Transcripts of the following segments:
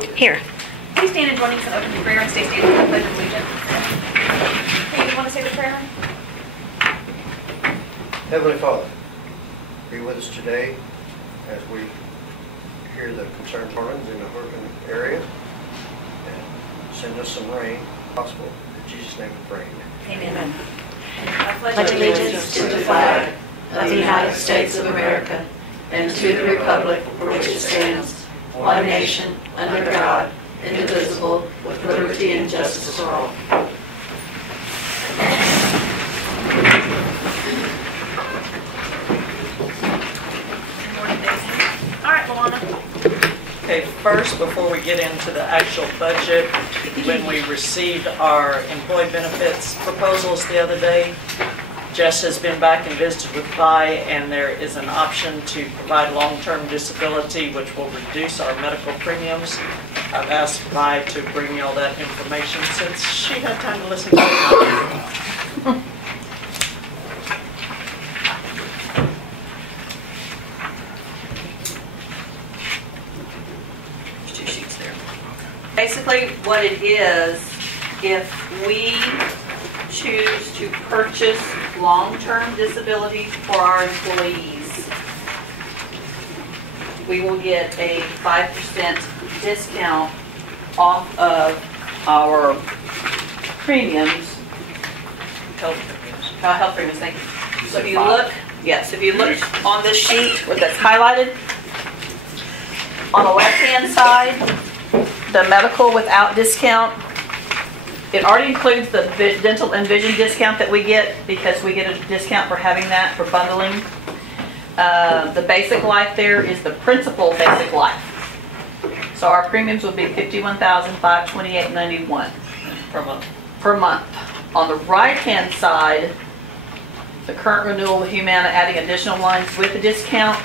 Here. Please stand and join us in opening prayer and stay standing for the pledge of allegiance. Hey, you want to say the prayer? Heavenly Father, be with us today as we hear the concerns of in the Horton area, and send us some rain, if possible. In Jesus' name we pray. Amen. I pledge allegiance to the flag of the United States of America and to the republic for which it stands, one nation, under God, indivisible, with liberty and justice for all. Good morning, Daisy. All right, Luana. Okay, first, before we get into the actual budget, when we received our employee benefits proposals the other day, Jess has been back and visited with Vi, and there is an option to provide long-term disability, which will reduce our medical premiums. I've asked Vi to bring me all that information since she had time to listen to it. There's 2 sheets there. Basically, what it is, if we choose to purchase long-term disability for our employees, we will get a 5% discount off of our premiums. Health premiums, thank you. So if you look, yes, if you look on this sheet where that's highlighted, on the left-hand side, the medical without discount, it already includes the dental and vision discount that we get because we get a discount for having that, for bundling. The basic life there is the principal basic life. So our premiums would be $51,528.91 Per month. per month. On the right-hand side, the current renewal with Humana adding additional lines with the discount.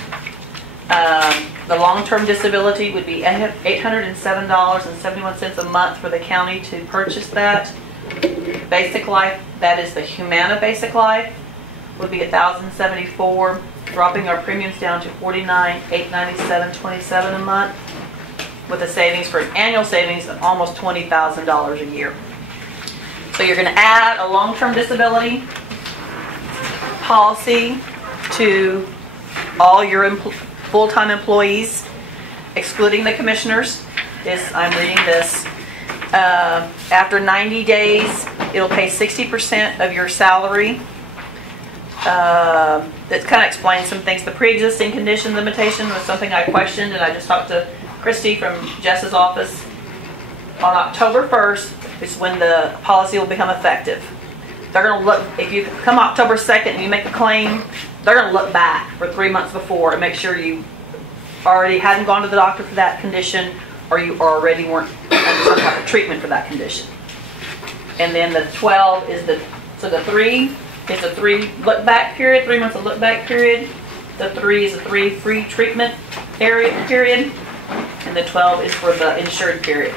The long-term disability would be $807.71 a month for the county to purchase that. Basic life, that is the Humana basic life, would be $1,074, dropping our premiums down to $49,897.27 a month, with a savings for an annual savings of almost $20,000 a year. So you're going to add a long-term disability policy to all your full-time employees, excluding the commissioners. I'm reading this. After 90 days, it'll pay 60% of your salary. That kind of explains some things. The pre-existing condition limitation was something I questioned, and I just talked to Christy from Jess's office. On October 1st is when the policy will become effective. They're going to look, if you come October 2nd and you make a claim, they're going to look back for 3 months before to make sure you already hadn't gone to the doctor for that condition, or you already weren't under some type of treatment for that condition. And then the 12 is the 3 is a 3 look back period, 3 months of look back period. The 3 is a 3 free treatment period, and the 12 is for the insured period.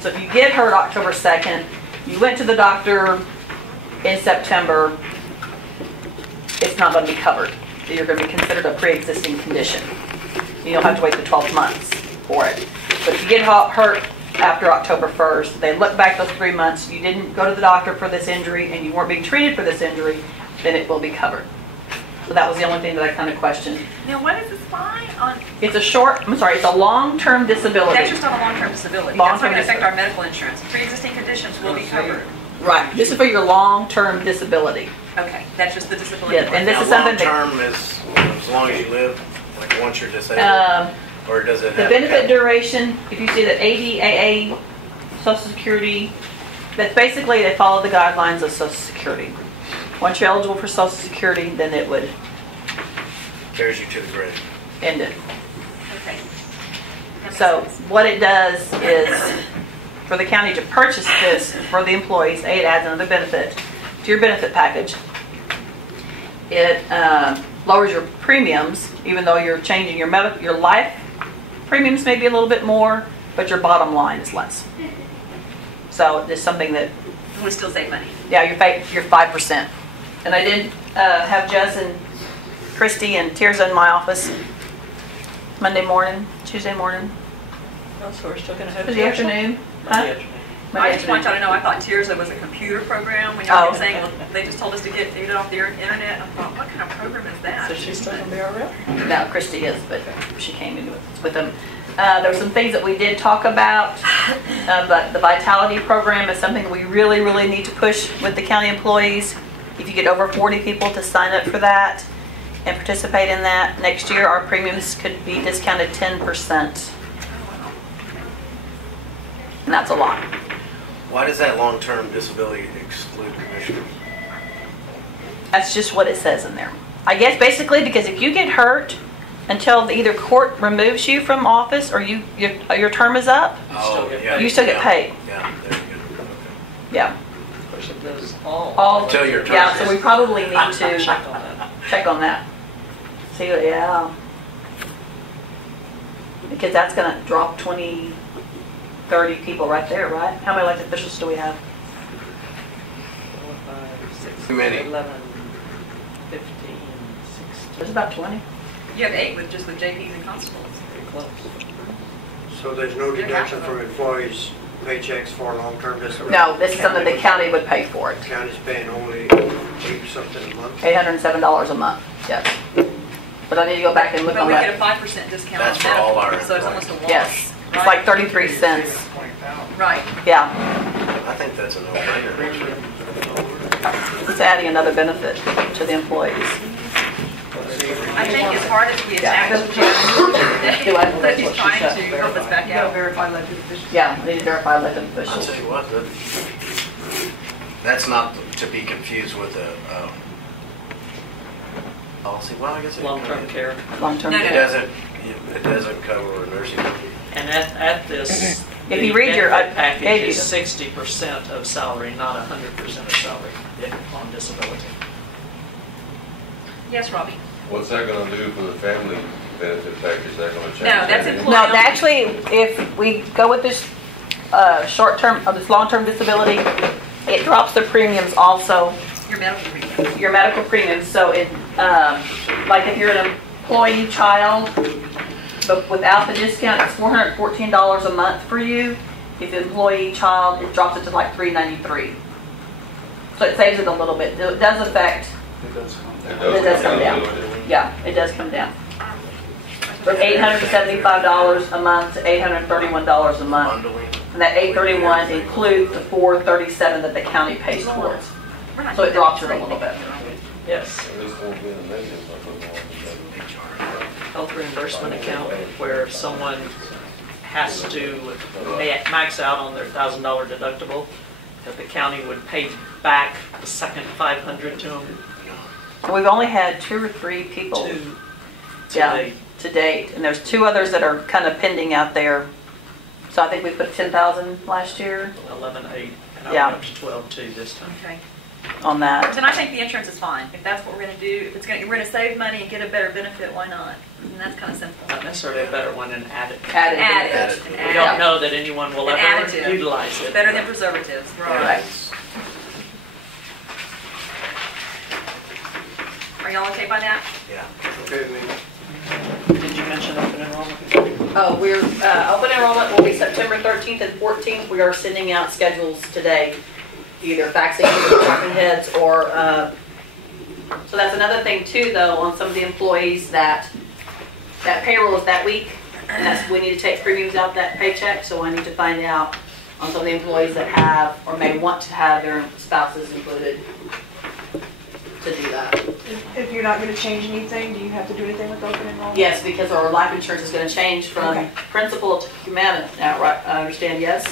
So if you get hurt October 2nd, you went to the doctor in September, it's not going to be covered. You're going to be considered a pre-existing condition. You don't have to wait the 12 months for it. But if you get hurt after October 1st, they look back those 3 months, you didn't go to the doctor for this injury and you weren't being treated for this injury, then it will be covered. So that was the only thing that I kind of questioned. Now, what is this fine on? It's it's a long-term disability. That's just on a long-term disability. That's not going to affect our medical insurance. Pre-existing conditions will be covered. Right. This is for your long-term disability. Okay, that's just the disability. Yeah, and this is something that Long-term is as long as you live, like once you're disabled, or does it the have benefit duration, if you see that ADAA, Social Security, that's basically they follow the guidelines of Social Security. Once you're eligible for Social Security, then it would carries you to the grave? end it. Okay. So what it does is, for the county to purchase this for the employees, it adds another benefit to your benefit package. It lowers your premiums, even though you're changing your life premiums may be a little bit more, but your bottom line is less. So it's something that We still save money. yeah, you're 5%. And I did have Jess and Christy and Tirza in my office Monday morning, Tuesday morning, So we're still gonna have. For the afternoon? Huh? Monday afternoon. I just want y'all to know, I thought Tirzah was a computer program, when y'all Oh. were saying, well, they just told us to get it off the internet. I thought, what kind of program is that? So she's still gonna be our rep? No, Christy is, but she came in with them. There were some things that we did talk about, but the Vitality Program is something we really, really need to push with the county employees. If you get over 40 people to sign up for that and participate in that, next year our premiums could be discounted 10%. And that's a lot. Why does that long-term disability exclude commissioners? That's just what it says in there. I guess basically because if you get hurt until either court removes you from office or your term is up, still get paid. you still get paid. Yeah, there you go. Okay. Yeah. Of course, it does all. All Until your term yeah. is- So we probably need to Check on that. check on that. See, yeah, because that's gonna drop 20, 30 people right there, right? How many elected officials do we have? 4, 5, 6, Too many. 11, 15, 16. There's about 20. You have 8 with just with JPs and constables. Pretty close. So there's no deduction from employees' paychecks for long-term disability? No, this is something the county would pay for it. The county's paying only 8 something a month? $807 a month, yes. But I need to go back and look But on we get a that. 5% discount. That's on for all medical, our so it's almost a wash. Yes, it's right? like 33 cents. Right. Yeah, I think that's a no-brainer. it's adding another benefit to the employees. I think as hard as we attack Do I? that he's trying to help us back out. Yeah, we need to verify elected I'll officials. tell you what, that's not to be confused with a policy. Well, I guess it Long-term care. Long-term No, It care. doesn't cover a nursing home. And at this. If you read your- the benefit I gave package you is the- 60% of salary, not 100% of salary on disability. Yes, Robbie? What's that gonna do for the family benefit package? Is that gonna change? No, that's anything? employee- No, actually, if we go with this short-term, this long-term disability, it drops the premiums also, Your medical premium. your medical premiums. So it, like if you're an employee child, but without the discount, it's $414 a month for you. If the employee child, it drops it to like $393. So it saves it a little bit. It does affect, it does come down. Yeah, it does come down. From $875 a month to $831 a month. Bundling. And that $831 includes the $437 that the county pays towards. We're not So it doing drops that it a for little bit. Yes. This won't be in the negative, I put more on Health reimbursement account where someone has to max out on their $1,000 deductible, that the county would pay back the second $500 to them And we've only had 2 or 3 people, to yeah, they- to date. And there's 2 others that are kind of pending out there. So I think we put 10,000 last year 11.8, and I Yeah. went up to 12.2 this time. Okay. on that. Then I think the insurance is fine. If that's what we're gonna do, if it's gonna, we're gonna save money and get a better benefit, why not? And that's kind of simple. Not necessarily a better one, and add it. Added. Add it. We don't know that anyone will An ever additive. utilize It's it. better than preservatives. Right. Are y'all okay by that? Yeah. Okay, then. Did you mention open enrollment? Oh, we're, open enrollment will be September 13th and 14th. We are sending out schedules today, either faxing to the department heads or, so that's another thing too, though, on some of the employees that payroll is that week. And that's, we need to take premiums out that paycheck, so I need to find out on some of the employees that have or may want to have their spouses included to do that. If you're not gonna change anything, do you have to do anything with open enrollment? Yes, because our life insurance is going to change from Okay. principal to Humana now, right? I understand, yes?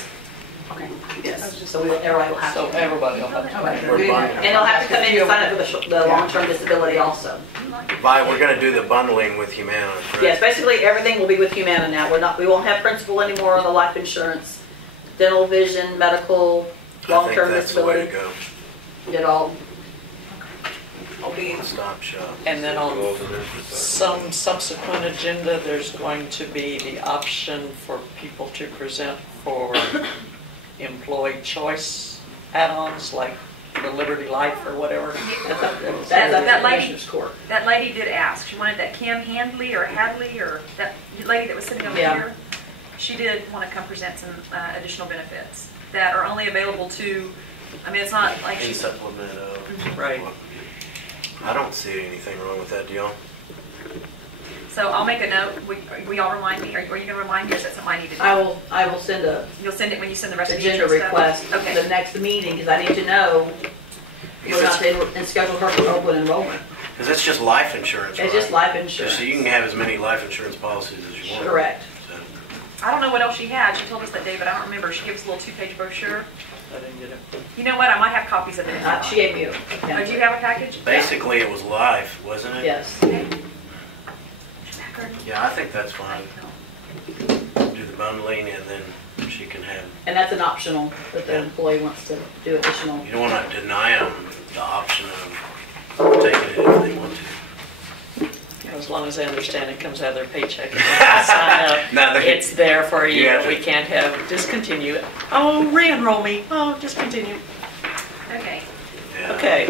Okay. Yes, so everybody will have So to. everybody will have to. We're bundling. And they'll have to come in and sign up for the long-term disability also. We're gonna do the bundling with Humana, correct? Yes, basically, everything will be with Humana now. We won't have principal anymore on the life insurance. Dental, vision, medical, I think long-term that's the way to disability, go. it all. Will be, One-stop shop. And then on Go to this side. some subsequent agenda, there's going to be the option for people to present for employee choice add-ons, like the Liberty Life or whatever. That lady- Commissioner's Court. That lady did ask. She wanted that Kim Handley or Hadley or that lady that was sitting over Yeah. here. she did want to come present some additional benefits that are only available to, I mean, it's not like In she's, supplement of. Right. I don't see anything wrong with that deal. so I'll make a note. Will y'all remind me? Are you going to remind me, or is that something I need to do? I will send a You'll send it when you send the rest of the agenda intro stuff? request Okay. the next meeting, because I need to know whether or not they and schedule her for open enrollment. Because that's just life insurance, right? It's just life insurance. So you can have as many life insurance policies as you want. Correct. So, I don't know what else she had. She told us that day, but I don't remember. She gave us a little 2-page brochure. I didn't get it. You know what? I might have copies of it. She gave you. Oh, do you have a package? basically, it was life, wasn't it? Yes. Okay. Yeah, I think that's fine. Do the bundling and then she can have, And that's an optional if the employee wants to do additional. you don't want to deny them the option of taking it if they want to. As long as they understand it comes out of their paycheck. Sign up. No, they're- It's there for a You year. have We to- can't have discontinue. Oh, re-enroll me. Oh, discontinue. Okay. Yeah. Okay,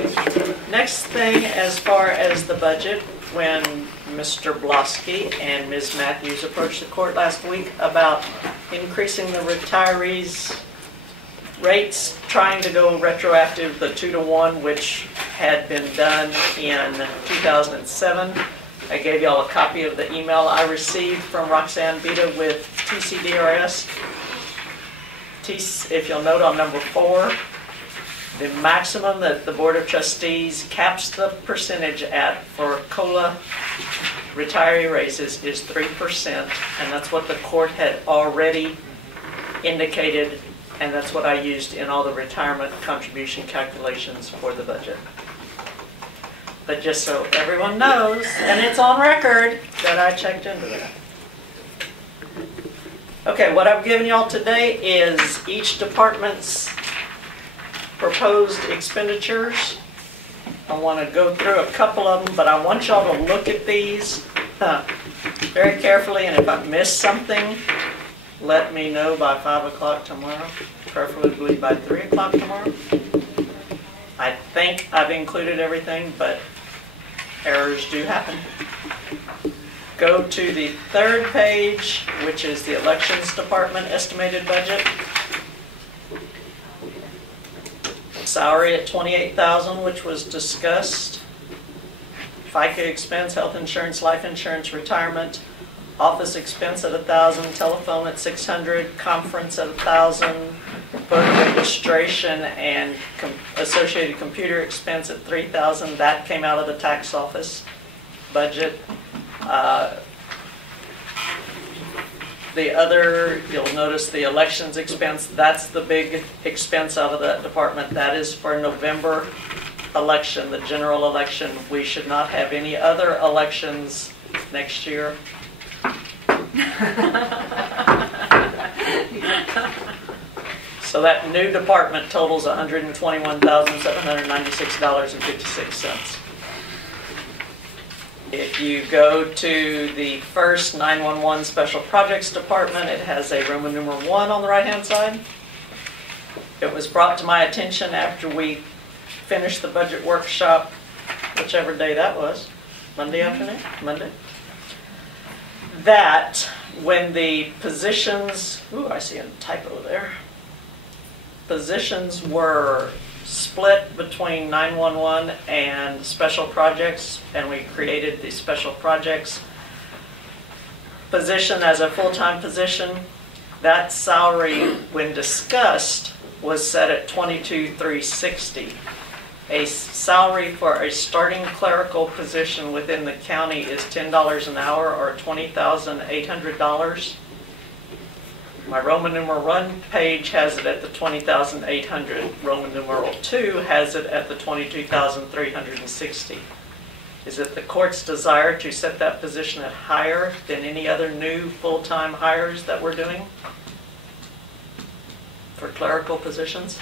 next thing as far as the budget, when Mr. Blosky and Ms. Matthews approached the court last week about increasing the retirees' rates, trying to go retroactive, the 2-to-1, which had been done in 2007. I gave y'all a copy of the email I received from Roxanne Beta with TCDRS. If you'll note on number 4, the maximum that the Board of Trustees caps the percentage at for COLA retiree raises is 3%, and that's what the court had already indicated, and that's what I used in all the retirement contribution calculations for the budget. But just so everyone knows, and it's on record, that I checked into that. Okay, what I've given y'all today is each department's proposed expenditures. I want to go through a couple of them, but I want y'all to look at these very carefully, and if I miss something, let me know by 5 o'clock tomorrow, preferably by 3 o'clock tomorrow. I think I've included everything, but errors do happen. Go to the 3rd page, which is the Elections Department estimated budget. Salary at $28,000, which was discussed. FICA expense, health insurance, life insurance, retirement. Office expense at $1,000, telephone at $600, conference at $1,000, voter registration and associated computer expense at $3,000. That came out of the tax office budget. The other, you'll notice the elections expense, that's the big expense out of that department. That is for November election, the general election. We should not have any other elections next year. So that new department totals $121,796.56. If you go to the first 911 Special Projects Department, it has a Roman numeral 1 on the right-hand side. It was brought to my attention after we finished the budget workshop, whichever day that was, Monday afternoon, Monday, that when the positions, I see a typo there, positions were split between 911 and special projects, and we created the special projects position as a full-time position. That salary, when discussed, was set at $22,360. A salary for a starting clerical position within the county is $10 an hour, or $20,800. My Roman numeral 1 page has it at the $20,800. Roman numeral 2 has it at the $22,360. Is it the court's desire to set that position at higher than any other new full-time hires that we're doing for clerical positions?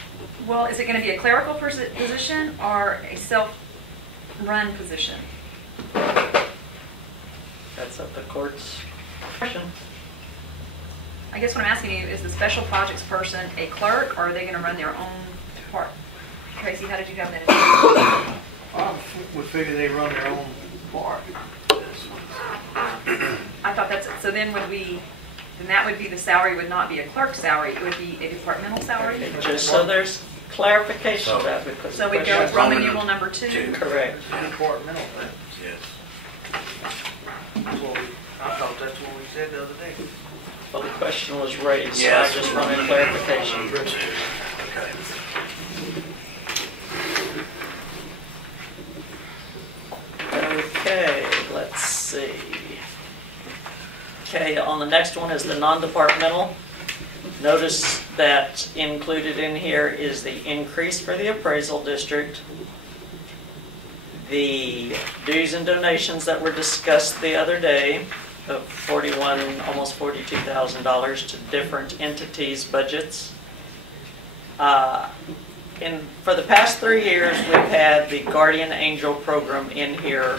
Well, is it going to be a clerical position or a self-run position? That's at the court's question. I guess what I'm asking you, is the special projects person a clerk, or are they going to run their own part? Tracy, how did you have that? I would figure they run their own part. I thought that's it. So then would we, then that would be, the salary would not be a clerk's salary, it would be a departmental salary? Just so there's clarification of that, because. So we go with Roman numeral number 2? Correct. Departmental, man. Yes. That's what I thought that's what we said the other day. Well, the question was raised, so I Yes. just wanted clarification. Number 2, okay. Okay, let's see. Okay, on the next one is the non-departmental. Notice that included in here is the increase for the appraisal district, the dues and donations that were discussed the other day of almost $42,000 to different entities' budgets. For the past 3 years, we've had the Guardian Angel program in here.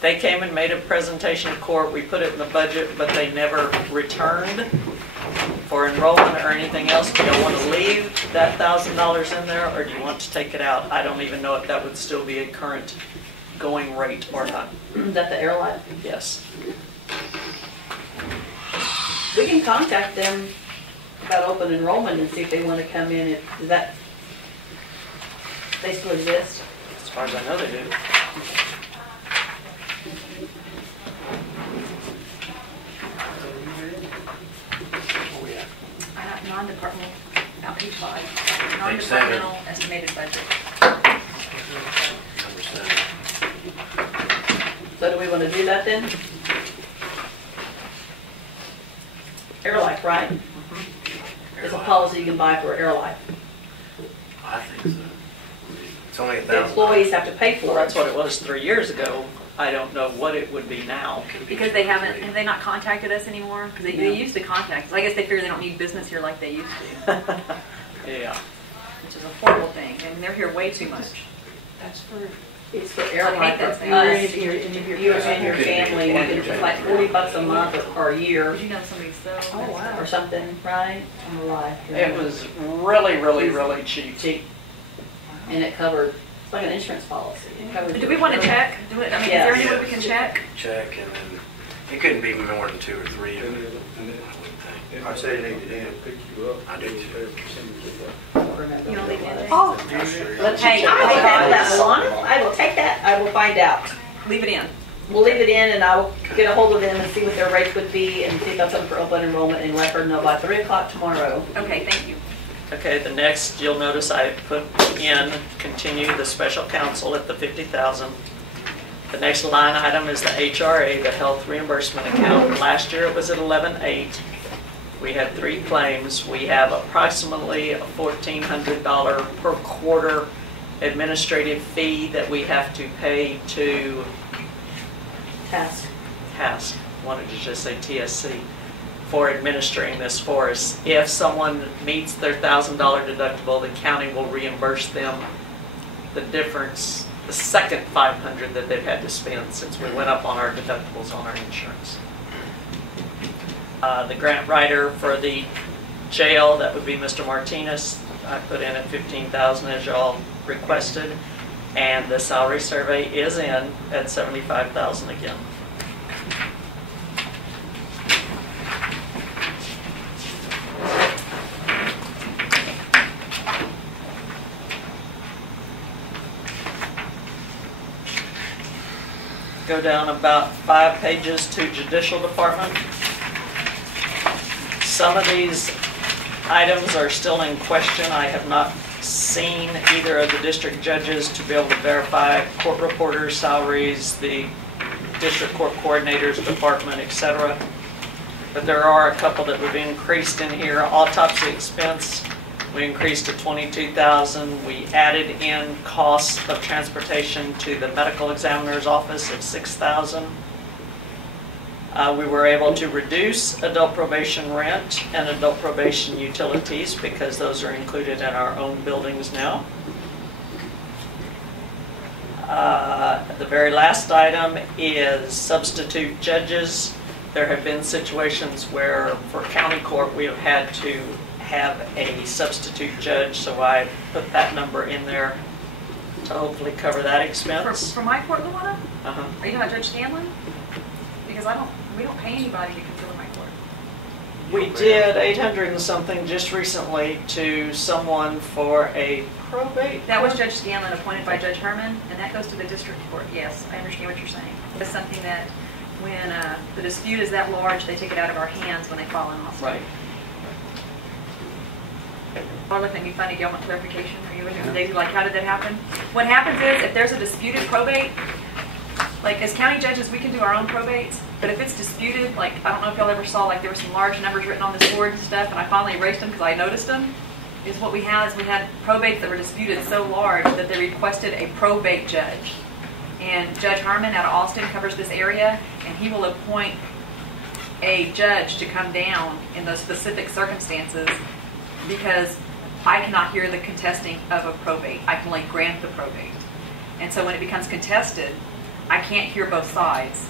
They came and made a presentation to court. We put it in the budget, but they never returned for enrollment or anything else. Do you want to leave that $1,000 in there, or do you want to take it out? I don't even know if that would still be a current going rate or not. Is that the airline? Yes. We can contact them about open enrollment and see if they want to come in. Does that, they still exist? As far as I know, they do. Non-departmental, now page 5, Page 7. non-departmental estimated budget. Number 7. So do we want to do that then? Airlife, right? It's a policy you can buy for Airlife. I think so. It's only The $1,000. employees have to pay Well, for that's it. what it was 3 years ago. I don't know what it would be now. Because they have they not contacted us anymore? Because they used to contact us. I guess they figure they don't need business here like they used to, Yeah. which is a horrible thing. I mean, they're here way too much. That's for, It's for I hate Airlife that for thing. us, your you and your family, it's like $40 a month or a year Did you know somebody's so? Oh, wow. or something, right? On the life. It was really, really, really cheap. Cheap. And it covered, it's like an insurance policy. It covers Do we want to check? I mean, is there any way we can check? Check, and then, it couldn't be more than 2 or 3 of it, I wouldn't think. I say leave it in. I do too. You don't think it is? Oh, Let's Hey, check I will it take out. that, Alana. I will take that. I will find out. Leave it in. We'll leave it in and I'll get a hold of them and see what their rates would be and see if that's something for open enrollment and let her know by 3 o'clock tomorrow. Okay, thank you. Okay, the next, you'll notice I put in, continue the special counsel at the 50,000. The next line item is the HRA, the health reimbursement account. Last year it was at 11.8. We had 3 claims. We have approximately a $1,400 per quarter administrative fee that we have to pay to Task. TASC, wanted to just say TSC, for administering this for us. If someone meets their $1,000 deductible, the county will reimburse them the difference, the second $500 that they've had to spend since we went up on our deductibles on our insurance. The grant writer for the jail, that would be Mr. Martinez, I put in at $15,000 as y'all requested, and the salary survey is in at $75,000 again. Go down about 5 pages to Judicial Department. Some of these items are still in question. I have not seen either of the district judges to be able to verify court reporters' salaries, the district court coordinators department, etc. But there are a couple that we've increased in here. Autopsy expense, we increased to $22,000. We added in costs of transportation to the medical examiner's office of $6,000. We were able to reduce adult probation rent and adult probation utilities because those are included in our own buildings now. The very last item is substitute judges. There have been situations where for county court we have had to have a substitute judge, so I put that number in there to hopefully cover that expense. For my court, Luana? Uh-huh. Are you talking about Judge Stanley? Because we don't pay anybody to consider my court. We did 800 and something just recently to someone for a probate. That was Judge Scanlon, appointed by Judge Herman, and that goes to the district court. Yes, I understand what you're saying. It's something that when the dispute is that large, they take it out of our hands when they file an lawsuit. Right. Y'all looking at me funny. Do y'all want clarification? Are you looking at Daisy like, how did that happen? What happens is, if there's a disputed probate, like as county judges, we can do our own probates, but if it's disputed, like, I don't know if y'all ever saw, like there were some large numbers written on this board and stuff, and I finally erased them because I noticed them, is what we had is we had probates that were disputed so large that they requested a probate judge. And Judge Herman out of Austin covers this area, and he will appoint a judge to come down in those specific circumstances because I cannot hear the contesting of a probate. I can only grant the probate. And so when it becomes contested, I can't hear both sides.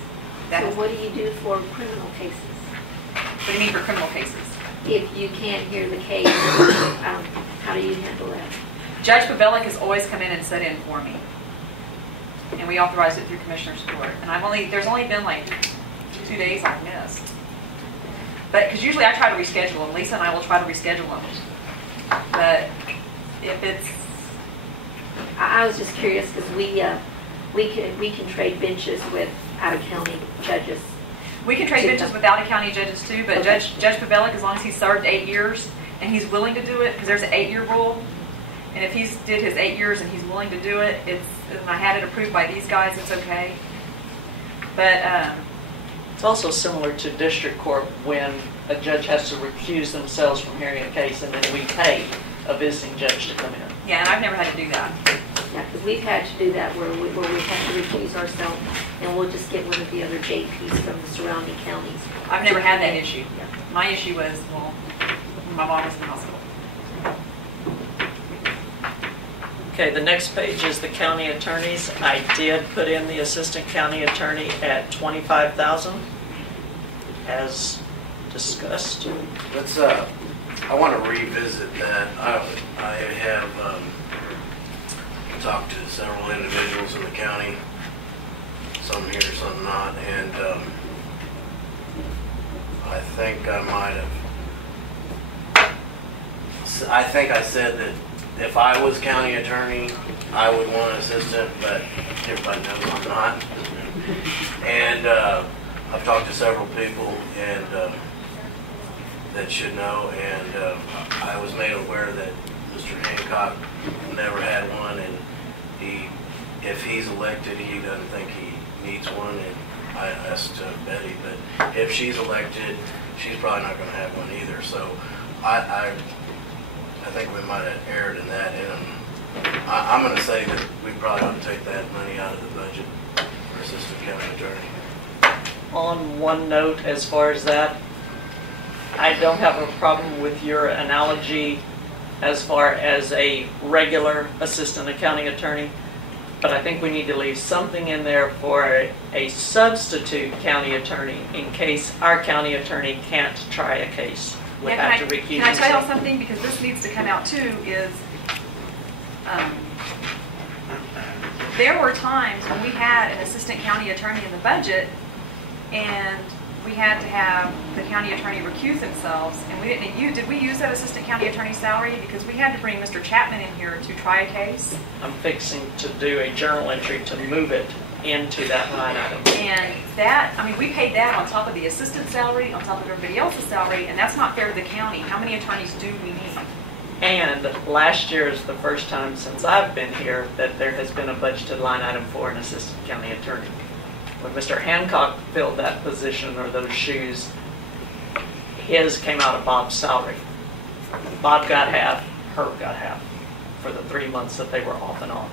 So what do you do for criminal cases? What do you mean for criminal cases? If you can't hear the case, how do you handle that? Judge Pavelic has always come in and sat in for me. And we authorized it through Commissioner's Court. And there's only been like 2 days I've missed. But, because usually I try to reschedule them. Lisa and I will try to reschedule them. But if it's... I was just curious because we can trade benches with out-of-county judges. We can trade benches with out-of-county judges too, but Okay. Judge Pavelic, as long as he served 8 years and he's willing to do it, because there's an 8-year rule, and if he's did his 8 years and he's willing to do it, and I had it approved by these guys, it's okay. But It's also similar to district court when a judge has to recuse themselves from hearing a case and then we pay a visiting judge to come in. yeah, and I've never had to do that. Yeah, because we've had to do that where we have to recuse ourselves, and we'll just get one of the other JPs from the surrounding counties. I've never had that issue. Yeah. My issue was, well, my mom was in the hospital. Okay, the next page is the county attorneys. I did put in the assistant county attorney at 25,000 as discussed. Let's, I want to revisit that. I have talked to several individuals in the county, some here, some not, and I think I might have, I think I said that if I was county attorney, I would want an assistant, but everybody knows I'm not. And I've talked to several people and that should know, and I was made aware that Mr. Hancock never had one, and if he's elected, he doesn't think he needs one, and I asked Betty, but if she's elected, she's probably not going to have one either. So I think we might have erred in that, and I'm going to say that we probably ought to take that money out of the budget for assistant county attorney. On one note, as far as that, I don't have a problem with your analogy as far as a regular assistant accounting attorney, but I think we need to leave something in there for a substitute county attorney in case our county attorney can't try a case. Would have to recuse Can I tell y'all himself. something? Because this needs to come out too, is there were times when we had an assistant county attorney in the budget and we had to have the county attorney recuse themselves, and we didn't use, did we use that assistant county attorney salary? Because we had to bring Mr. Chapman in here to try a case. I'm fixing to do a journal entry to move it into that line item. And that, I mean, we paid that on top of the assistant salary, on top of everybody else's salary, and that's not fair to the county. How many attorneys do we need? And last year is the first time since I've been here that there has been a budgeted line item for an assistant county attorney. When Mr. Hancock filled that position or those shoes, his came out of Bob's salary. Bob got half, Herb got half for the 3 months that they were off and on.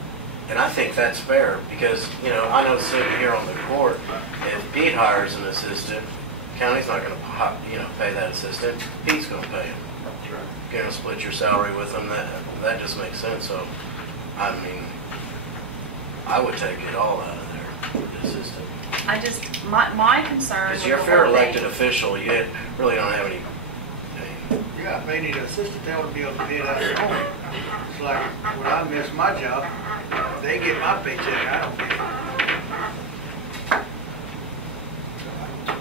And I think that's fair because, you know, I know sitting here on the court, if Pete hires an assistant, county's not going to, you know, pay that assistant. Pete's going to pay him. That's right. You're going to split your salary with them. That just makes sense. So, I mean, I would take it all out of there for the assistant. I just, my concern. Because with you're a the fair whole thing- elected official, you really don't have any. Yeah, if they need an assistant, they ought to be able to pay it out of their own. It's like, when I miss my job, they get my paycheck, I don't get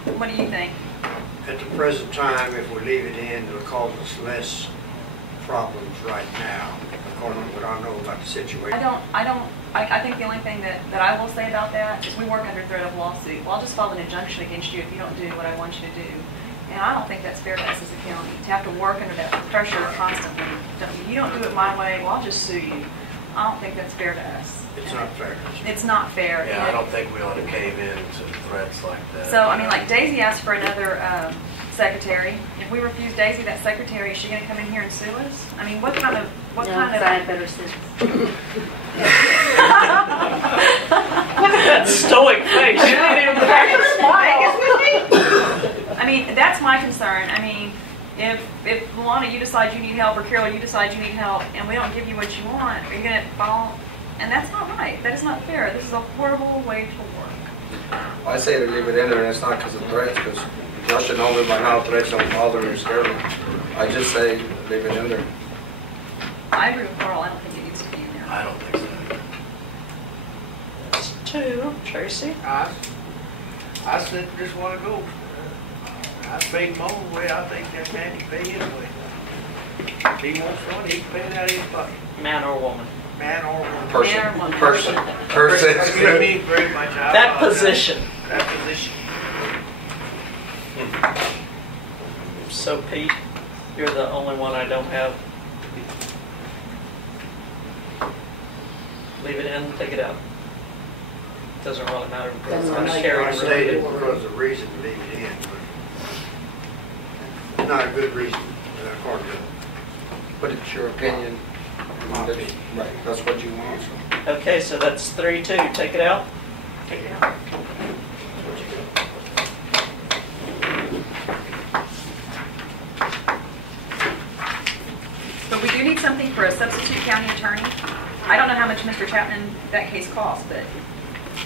it. What do you think? At the present time, if we leave it in, it'll cause us less problems right now, according to what I know about the situation. I think the only thing that I will say about that is we work under threat of lawsuit. Well, I'll just file an injunction against you if you don't do what I want you to do. And I don't think that's fair to us as a county, to have to work under that pressure constantly. You don't do it my way, well, I'll just sue you. I don't think that's fair to us. It's not fair. It's not fair. Yeah, I don't think we ought to cave in to threats like that. So, I mean, like Daisy asked for another secretary. If we refuse Daisy that secretary, is she going to come in here and sue us? I mean, what kind of... I had better sense. Look at that stoic face. You didn't even crack a smile. I mean, that's my concern. I mean, if Luana, you decide you need help, or Carol, you decide you need help, and we don't give you what you want, are you going to follow? And that's not right. That is not fair. This is a horrible way to work. I say to leave it in there, and it's not because of threats, because y'all should know me by now, threats don't bother me or scare me. I just say leave it in there. I agree with Carl. I don't think it needs to be in there. I don't think so. That's two. Tracy? I said this a while ago. I paid my own way. I think that man can pay his way. If he wants money, he can pay it out of his pocket. Man or woman? Man or woman. Person. Excuse me very much. That position. That position. So Pete, you're the only one I don't have. Leave it in, take it out. Doesn't really matter because it's not I carried. stated because the reason to leave it in, but not a good reason, according to But it's your opinion. my opinion. Right, that's what you want, so. Okay, so that's 3-2. Take it out. Take it out. But we do need something for a substitute county attorney. I don't know how much Mr. Chapman that case cost, but It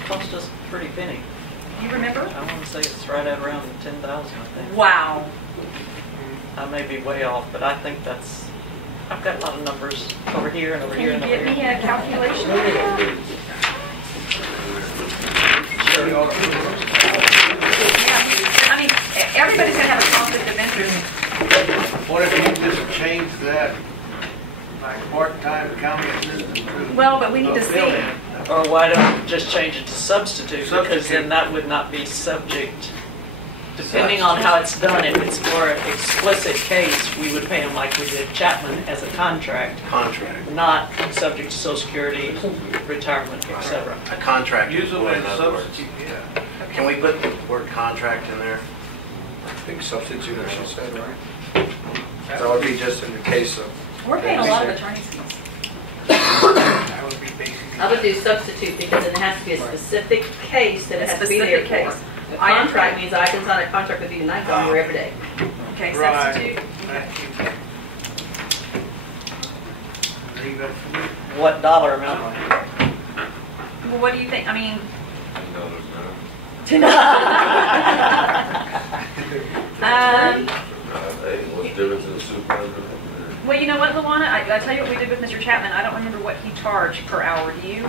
cost us a pretty penny. you remember? I want to say it's right at around 10,000, I think. Wow. I may be way off, but I think that's. I've got a lot of numbers over here and over Can here you and over give me here. a calculation of that? Yeah, I mean, everybody's gonna have a conflict of interest. What if you just change that, like part-time county assistant to? Well, but we need to see. Or why don't we just change it to substitute? Because Substitute. then that would not be subject, depending on how it's done. If it's for an explicit case, we would pay him like we did Chapman as a contract, not subject to Social Security, retirement, etc. A contract is Usually what, in it's other words. substitute, yeah. Can we put the word contract in there? I think substitute, as she said, right? That would be just in the case of. We're paying a lot of attorney's fees. That would be basically. I would do substitute because it has to be a specific case that it has to be there Specific for. case. A contract means I can sign a contract with you tonight, come here every day. Okay, Right. substitute. Leave it for me. What dollar amount? Well, what do you think? I mean, $10 an Hey, what's the difference in the supervisor? well, you know what, Luana? I tell you what we did with Mr. Chapman. I don't remember what he charged per hour. Do you?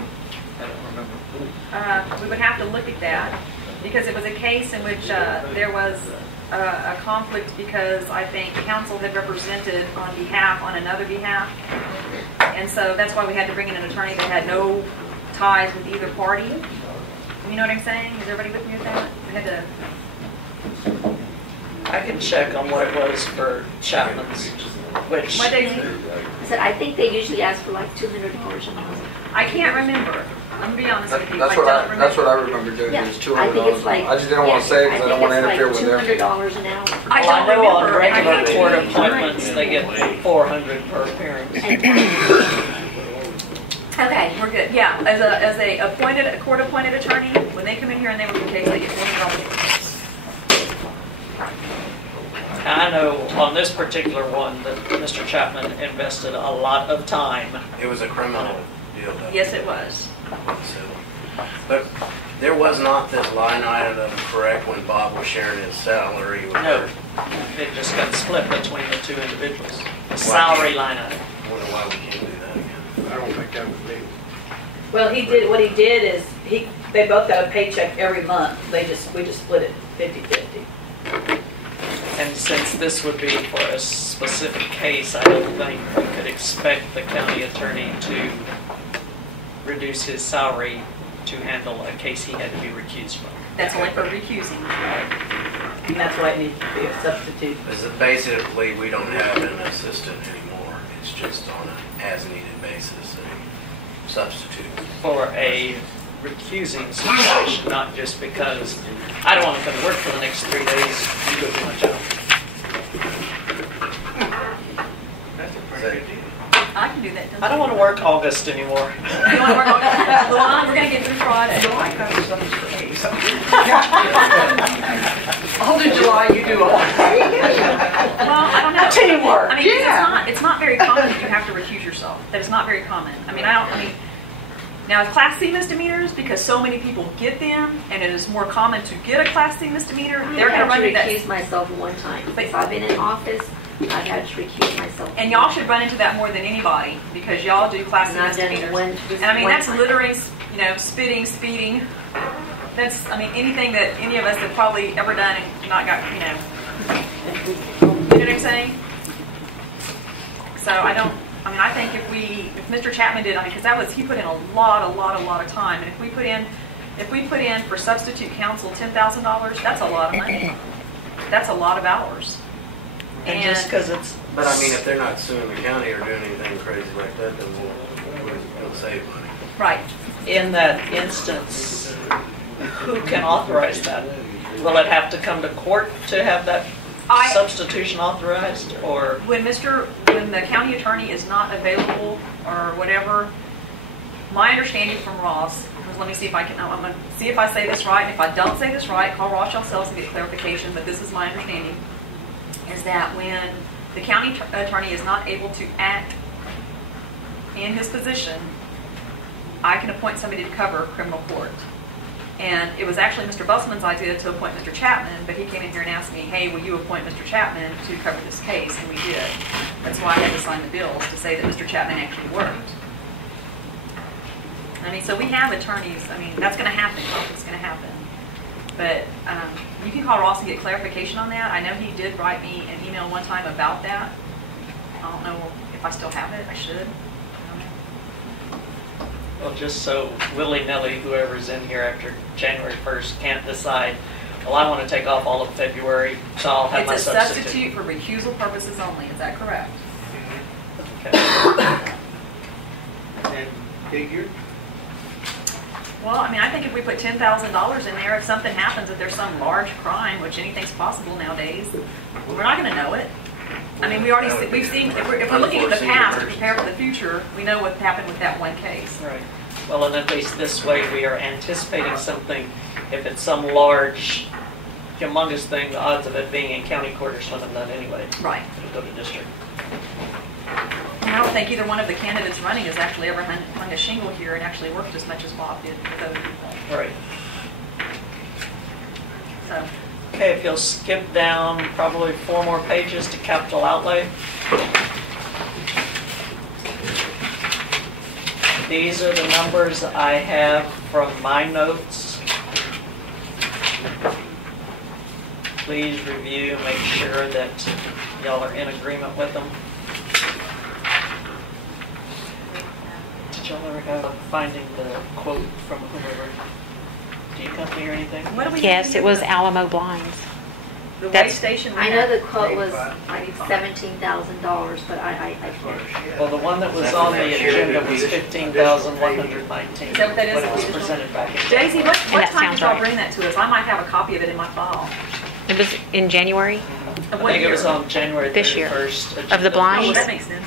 I don't remember. We would have to look at that because it was a case in which there was a conflict because I think counsel had represented on another behalf. And so that's why we had to bring in an attorney that had no ties with either party. You know what I'm saying? Is everybody with me with that? We had to. I can check on what it was for Chapman's, which What day? I said, I think they usually ask for like $200 an hour. I can't remember. I'm gonna be honest with you. That's I what don't I, remember. that's what I remember doing, Yeah, is I think it's $200. like. I just didn't want to say it because I don't want to interfere with I think them. it's like $200 an hour. I well, I don't know on remember. regular I court can't- appointments they get 400 per appearance. Okay. We're good. Yeah, as a court appointed attorney, when they come in here and they work the case, they get $400. And I know on this particular one that Mr. Chapman invested a lot of time. It was a criminal deal, though. Yes, it was. But there was not this line item that was correct when Bob was sharing his salary with No, her. it just got split between the two individuals. The salary line item. I wonder why we can't do that again. I don't think that was legal. Well, what he did is, they both got a paycheck every month. We just split it 50-50. And since this would be for a specific case, I don't think we could expect the county attorney to reduce his salary to handle a case he had to be recused from. That's only for recusing. And that's why it needs to be a substitute. Is that basically we don't have an assistant anymore. It's just on an as-needed basis, a substitute. For a recusing situation, not just because I don't want to come to work for the next 3 days, you go do my job. That's a pretty good deal. I can do that. I don't want to work August anymore. You want to work on that? The one we're going to get through Friday. I got something for me, so. All in July, you do all. Well, I don't know. Teamwork. I mean, it's not very common that you have to recuse yourself. That is not very common. I mean, now with Class C misdemeanors, because so many people get them, and it is more common to get a Class C misdemeanor, they're going to run into that. I had to recuse myself one time. Since I've been in office, I've had to recuse myself. And y'all should run into that more than anybody, because y'all do Class C And I've done it misdemeanors. one- And I mean, one that's time. littering, spitting, speeding. That's, I mean, anything that any of us have probably ever done and not got, you know what I'm saying? So I think if Mr. Chapman did, because he put in a lot of time, and if we put in for substitute counsel $10,000, that's a lot of money. That's a lot of hours. And just because it's... But I mean, if they're not suing the county or doing anything crazy like that, then we'll save money. Right. In that instance, who can authorize that? Will it have to come to court to have that substitution authorized, or? When the county attorney is not available or whatever, my understanding from Ross, let me see if I'm going to see if I say this right, and if I don't say this right, call Ross yourselves and get clarification, but this is my understanding, is that when the county attorney is not able to act in his position, I can appoint somebody to cover criminal court. And it was actually Mr. Busman's idea to appoint Mr. Chapman, but he came in here and asked me, hey, will you appoint Mr. Chapman to cover this case? And we did. That's why I had to sign the bills to say that Mr. Chapman actually worked. I mean, so we have attorneys. I mean, that's going to happen. It's going to happen. But you can call Ross and get clarification on that. I know he did write me an email one time about that. I don't know if I still have it. I should. Well, just so willy-nilly, whoever's in here after January 1st can't decide, well, I want to take off all of February, so I'll have my It's a substitute. substitute for recusal purposes only. Is that correct? Okay. And figure? Well, I mean, I think if we put $10,000 in there, if something happens, if there's some large crime, which anything's possible nowadays, we're not going to know it. I mean, we've seen, if we're looking at the past to prepare for the future, we know what happened with that one case. Right. Well, and at least this way we are anticipating something. If it's some large, humongous thing, the odds of it being in county court are slim and none anyway. Right. It'll go to district. And I don't think either one of the candidates running has actually ever hung a shingle here and actually worked as much as Bob did with other people. Right. So. Okay, if you'll skip down probably 4 more pages to capital outlay. These are the numbers I have from my notes. Please review, make sure that y'all are in agreement with them. Did y'all ever have finding the quote from whoever? Do you company or anything? What do we Yes, it was Alamo Blinds. The way That's- station. I know the quote was $17,000, but I can't. Well, the one that was on the agenda was 15,119. Is that what that is? When it was presented back in Daisy, what that time sounds did y'all right. bring that to us? I might have a copy of it in my file. It was in January I Of what think it was year? on January 31st. This year. agenda. of the Oh, well, blinds. that makes sense.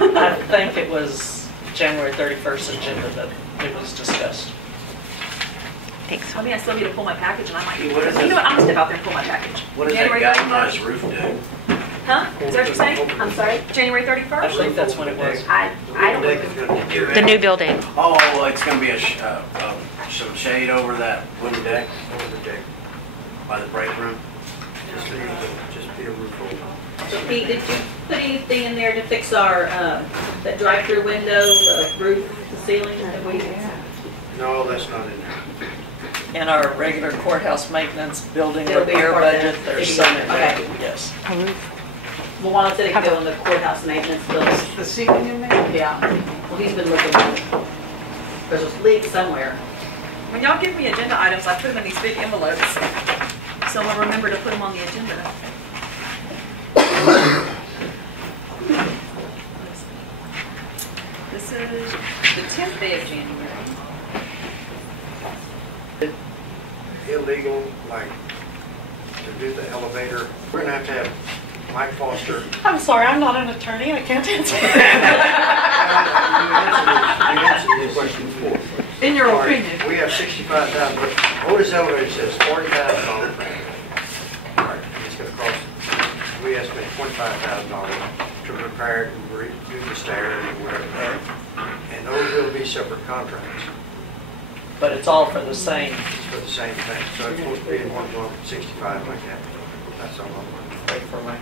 I think it was January 31st agenda that it was discussed. Thanks. I mean, I still need to pull my package, and I might. Hey, what is You know this? what? I'm gonna step out there and pull my package. What does that January galvanized 31st? roof do? Huh? Is that what you're saying? I'm sorry? January I 31st? think that's when it was. I don't Deck is gonna be The new building. Oh, well, it's gonna be some shade over that wooden deck Over the deck. by the break room. Just be a roof over. So Pete, did you put anything in there to fix our, that drive-through window, the roof, the ceiling that we? No, that's not in there. in our regular courthouse maintenance building It'll be repair part of budget, that. there's It'll some be in good. there, Okay. yes. A roof. Well, why don't they go in the courthouse maintenance bill? The ceiling in there? Yeah. Well, he's been looking. There's a leak somewhere. When y'all give me agenda items, I put them in these big envelopes, so I'll remember to put them on the agenda. This is the 10th day of January. Illegal, like, to do the elevator, we're gonna have Mike Foster. I'm sorry, I'm not an attorney, I can't answer. You answered this question before. In your All right, opinion. we have 65,000, but Otis elevator says $40,000. All right, it's gonna cost, we estimate $25,000 to repair and redo the stairs and whatever. And those will be separate contracts. But it's all for the same. It's for the same thing, so it's supposed to be in one lump, 65 like that. That's all I'm wondering. Wait for my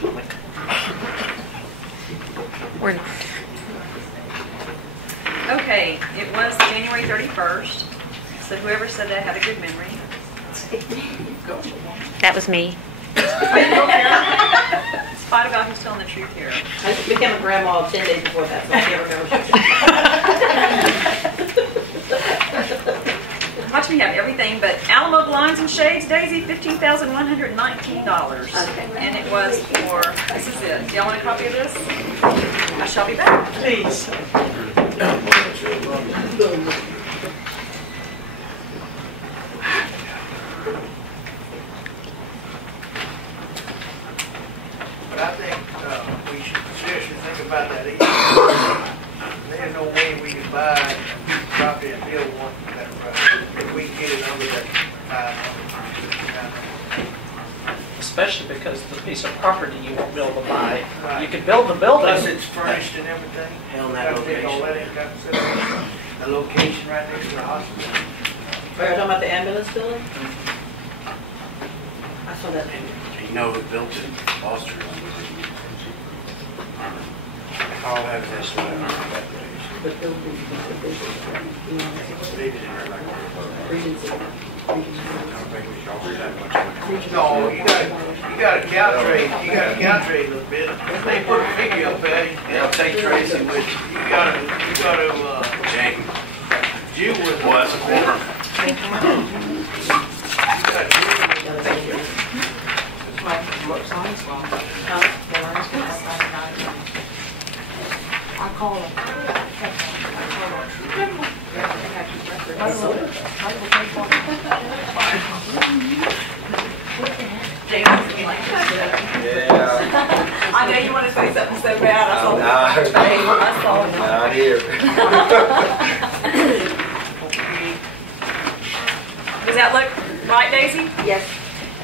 comic. We're not. Okay, it was January 31st, so whoever said that had a good memory. That was me. Spot about who's telling the truth here. I became a grandma 10 days before that, so I can't remember. Watch me have everything but Alamo blinds and shades, Daisy, $15,119. Okay. And it was for, this is it. Do y'all want a copy of this? I shall be back. Please. But I think we should seriously think about that. There's no way we can buy a piece of property and build one that, if we can get it under that 500. Especially because the piece of property you won't be able to buy. You could build the building. Plus it's furnished and everything. Hell, in that Got to take all location. that in consideration. The location right next to the hospital. Are you talking about the ambulance building? I saw that. You know who built it? Foster. I'll have this one. Leave it in there like that. I don't think we should offer that much. No, you got to calculate, a little bit. They put a figure up there, they'll take Tracy with you. You got to, Jane. Jew with Well, that's a form. I call him. James, you like that? Yeah. I know you want to say something so bad. I saw Nah. I saw it. Not here. Does that look right, Daisy? Yes,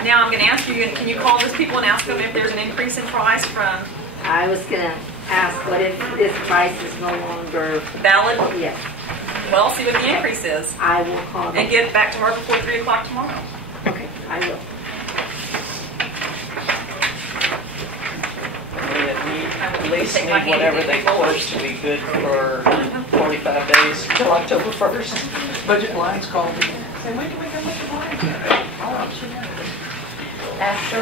Now I'm going to ask you, can you call those people and ask them if there's an increase in price from I was gonna ask, what if this price is no longer, valid? yes, Well, see what the increase is. I will call And them. get back to her before 3 o'clock tomorrow. Okay, I will. At least need whatever they force to be good for 45 days till October 1st. Budget lines called me. Say, when can we go budget lines? After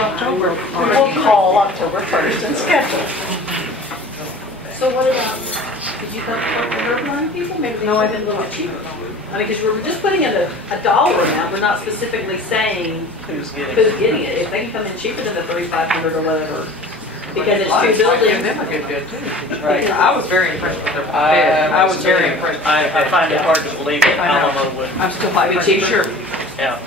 October. We'll call October 1st and schedule. So what about, did you talk to the Urban people? Maybe no, I didn't look at cheaper. I mean, because we're just putting in a dollar amount, we're not specifically saying Who's getting who's it? getting it. If they can come in cheaper than the 3,500 or whatever, because it's Lines two might give buildings. them a good bid too. Right. I was very impressed with their bid. I was very impressed. I find it hard to believe that I know. Alamo would, I'm still Might be 500 cheaper. sure. yeah.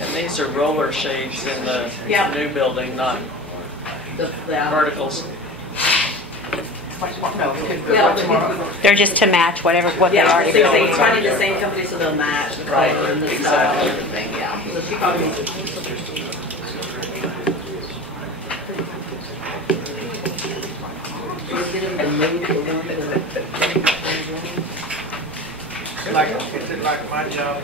And these are roller shades in the Yeah. new building, not The verticals. No, we can do Yeah, it tomorrow. They're just to match what they Yeah, already they built. finding the same company so they'll match the Right, color and the style exactly. and everything, yeah. So she probably needs to. It's like my job.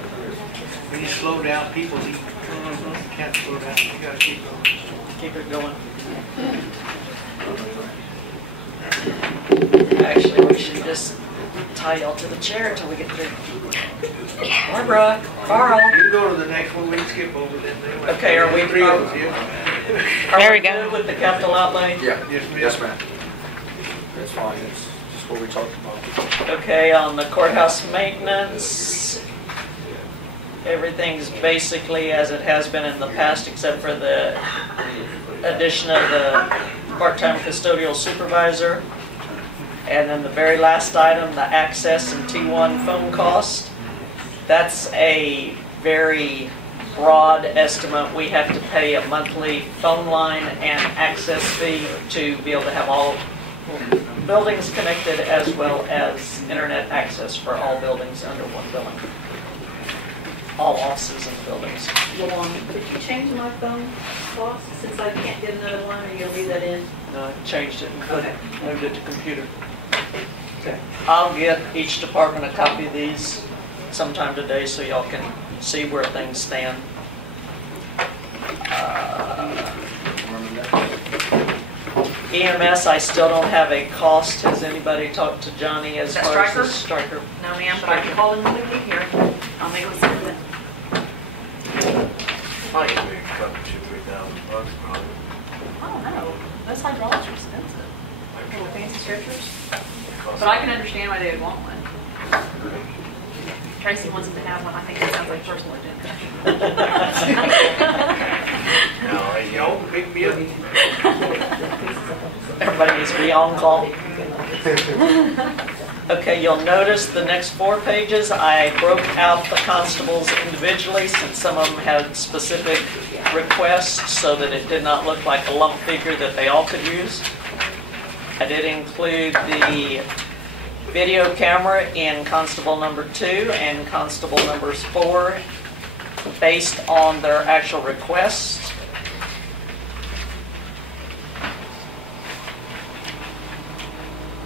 When you slow down, people eat. You can't slow down, you gotta keep going. Keep it going. Actually, we should just tie y'all to the chair until we get through. Barbara, Carl. You can go to the next one, we can skip over that. Okay, are we Three of us, are There we we go. good with the capital outlay? Yeah, Yes, ma'am. yes, ma'am. That's fine, it's just what we talked about. Okay, on the courthouse maintenance, everything's basically as it has been in the past, except for the addition of the part-time custodial supervisor. And then the very last item, the access and T1 phone cost. That's a very broad estimate. We have to pay a monthly phone line and access fee to be able to have all buildings connected, as well as internet access for all buildings under one billing. All offices and buildings. Luan, could you change my phone cost since I can't get another one, or you'll leave that in? No, I changed it and Okay. moved it to computer. Okay. I'll get each department a copy of these sometime today so y'all can see where things stand. EMS, I still don't have a cost. Has anybody talked to Johnny as Is that far as the Stryker? striker? No, ma'am, but I can call him when we leave here. I'll make him send it. Might be a couple, $2,000, $3,000 probably. Oh, no, those hydraulics are expensive. Little fancy stretchers. But I can understand why they would want one. Tracy wants him to have one. I think that sounds like personal agenda. No, You know, big bill. Everybody needs to be on call. Okay, you'll notice the next 4 pages, I broke out the constables individually since some of them had specific requests so that it did not look like a lump figure that they all could use. I did include the video camera in constable number 2 and constable numbers 4 based on their actual requests.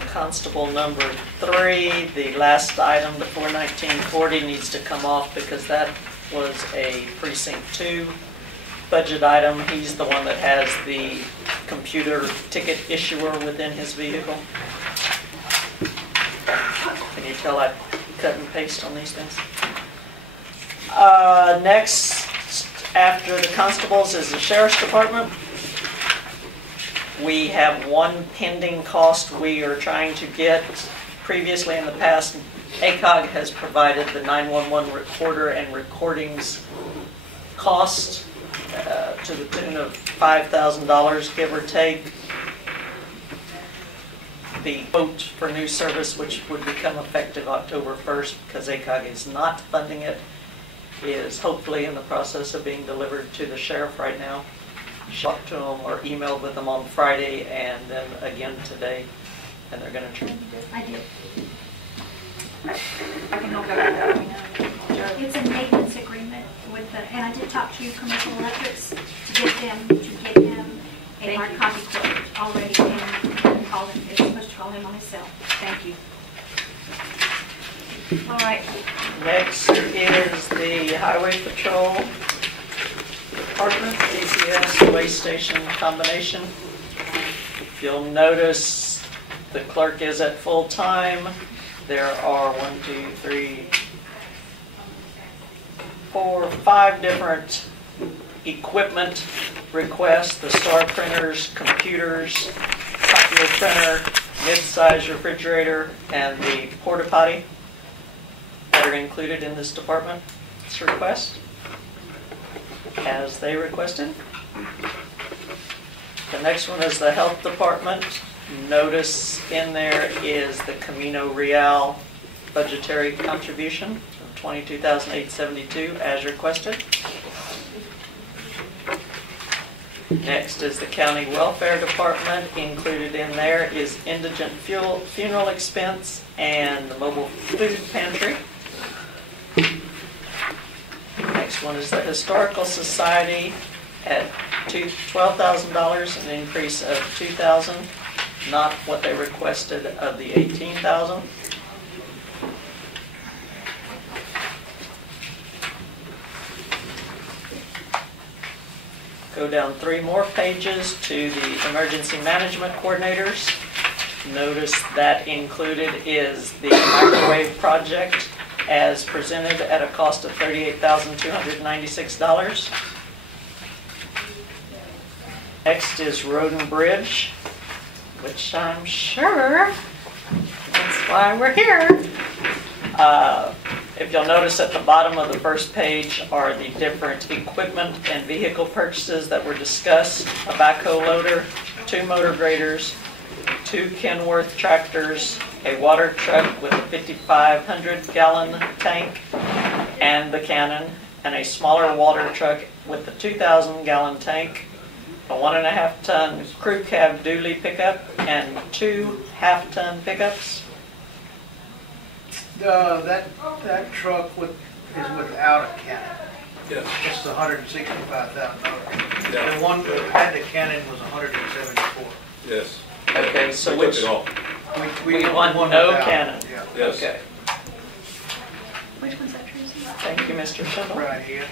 Constable number 3, the last item, the 41940, needs to come off because that was a precinct 2 budget item. He's the one that has the computer ticket issuer within his vehicle. Can you tell I cut and paste on these things? Next, after the constables, is the sheriff's department. We have one pending cost we are trying to get. Previously in the past, ACOG has provided the 911 recorder and recordings cost to the tune of $5,000, give or take. The quote for new service, which would become effective October 1st because ACOG is not funding it, is hopefully in the process of being delivered to the sheriff right now. Talked to them or emailed with them on Friday and then again today, and they're going to try. I did. I can help out with that. Let me know. It's a maintenance agreement with the, and I did talk to Commercial Electrics to get them a hard copy quote already, and call him, it's supposed to call him on his cell. Thank you. All right. Next is the Highway Patrol Department, DCS waste station combination. You'll notice the clerk is at full time. There are 5 different equipment requests: the star printers, computers, copier printer, mid-size refrigerator, and the porta potty that are included in this department's request, as they requested. The next one is the health department. Notice in there is the Camino Real budgetary contribution of $22,872 as requested. Next is the county welfare department. Included in there is indigent funeral expense and the mobile food pantry. Next one is the Historical Society at $12,000, an increase of $2,000, not what they requested of the $18,000. Go down 3 more pages to the emergency management coordinators. notice that included is the microwave project as presented at a cost of $38,296. Next is Road and Bridge, which I'm sure that's why we're here. If you'll notice at the bottom of the first page are the different equipment and vehicle purchases that were discussed. A backhoe loader, 2 motor graders, 2 Kenworth tractors, a water truck with a 5,500 gallon tank and the cannon, and a smaller water truck with a 2,000 gallon tank, a 1.5 ton crew cab dually pickup, and 2 half-ton pickups. That truck is without a cannon. Yes. It's $165,000. Yeah. The one that had the cannon was $174. Yes. Okay, so We took which, it off. we want no without. cannon. Yeah. Yes. Okay, Which one's that, Tracy? thank you, Mr. Schindler. Right here.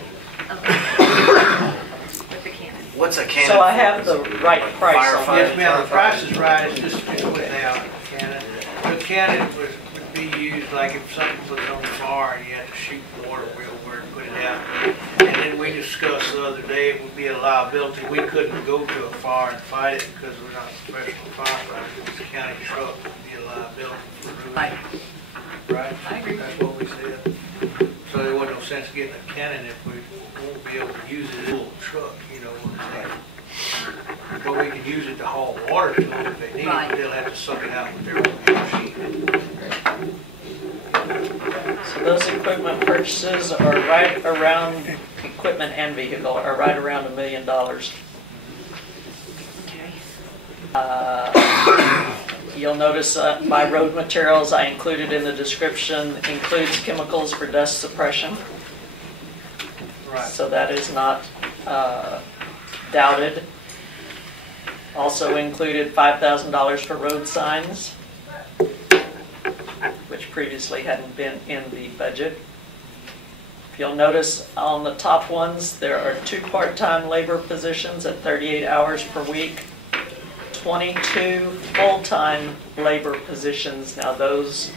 With the cannon. What's a cannon? So I for? have the right price on Firefighter. Yes, ma'am, the price is right, it's just without a cannon. The cannon would be used like if something was on fire and you had to shoot water real where to put it out. And then we discussed the other day, it would be a liability. We couldn't go to a fire and fight it because we're not professional firefighters. It's a county truck, would be a liability for doing Right. it. Right? I agree. That's what we said. So there wasn't no sense getting a cannon if we won't be able to use it as a little truck, you know what I'm saying? But we can use it to haul water to them if they need it, Right. but they'll have to suck it out with their own machine. So those equipment purchases are right around, equipment and vehicle are right around $1 million. Okay. You'll notice my road materials I included in the description includes chemicals for dust suppression. Right. So that is not doubted. Also included $5,000 for road signs, which previously hadn't been in the budget. If you'll notice on the top ones, there are 2 part-time labor positions at 38 hours per week, 22 full-time labor positions. Now those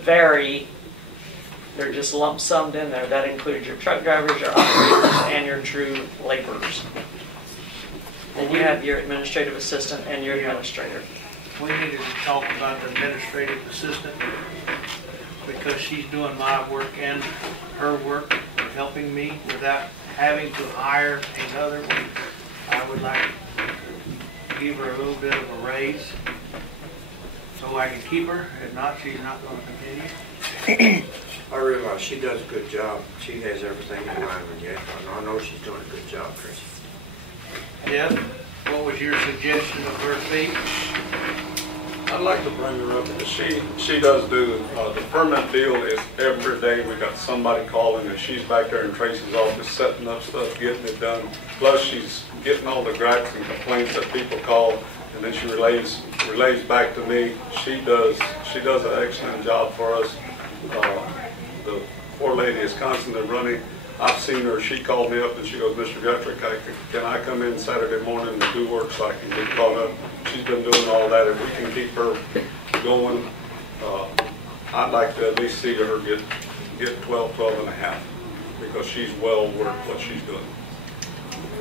vary. They're just lump summed in there. That includes your truck drivers, your operators, and your true laborers. And you have your administrative assistant and your administrator. We needed to talk about the administrative assistant because she's doing my work and her work, helping me without having to hire another one. I would like to give her a little bit of a raise so I can keep her. If not, she's not going to continue. I realize she does a good job. She has everything in mind when you, I know she's doing a good job, Tracy. Jeff, what was your suggestion of her fee? I'd like to bring her up because she does do, the permit deal is every day we got somebody calling and she's back there in Tracy's office setting up stuff, getting it done. Plus she's getting all the gripes and complaints that people call and then she relays back to me. She does an excellent job for us. The poor lady is constantly running. I've seen her, she called me up and she goes, Mr. Guthrie, can I come in Saturday morning and do work so I can get caught up? She's been doing all that. If we can keep her going, I'd like to at least see her get 12 and a half because she's well worth what she's doing.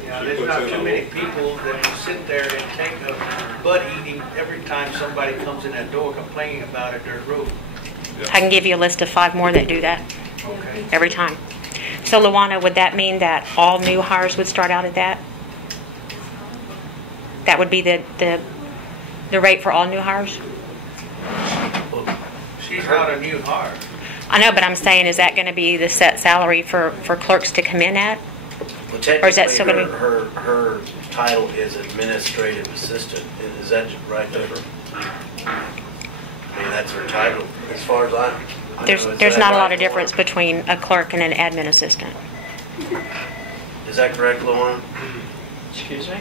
Yeah, there's not too many people that will sit there and take a butt eating every time somebody comes in that door complaining about a dirt road. I can give you a list of 5 more that do that Okay. every time. So, Luana, would that mean that all new hires would start out at that? That would be the rate for all new hires? She's not a new hire. I know, but I'm saying, is that going to be the set salary for clerks to come in at? Well, Or is that still technically, gonna her title is administrative assistant. Is that right, Deborah? I mean, that's her title, as far as I know. There's Is not that a lot right, of difference between a clerk and an admin assistant. Is that correct, Luana? Excuse me?